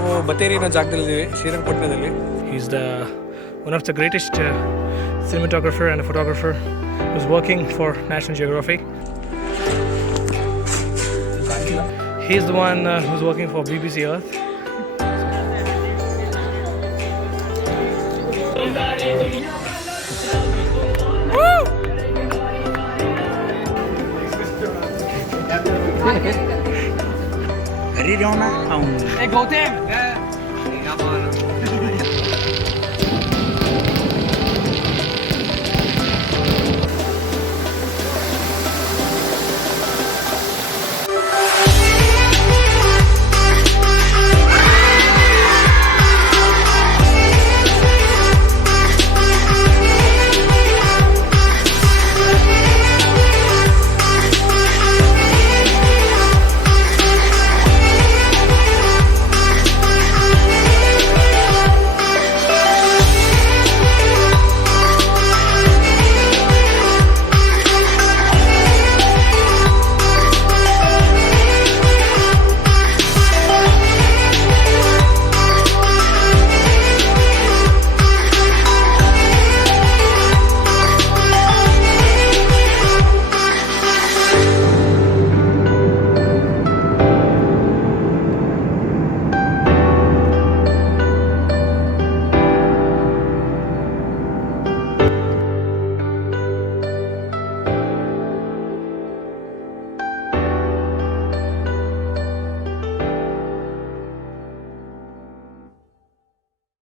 ನಾವು ಬತೇರಿ ಅನ್ನೋ ಜಾಗದಲ್ಲಿದ್ದೀವಿ ಶ್ರೀರಂಗಪಟ್ಟಣದಲ್ಲಿ. He's the one of the greatest cinematographer and a photographer who's working for National Geographic. He's the one who's working for BBC Earth. Hey, Gautam!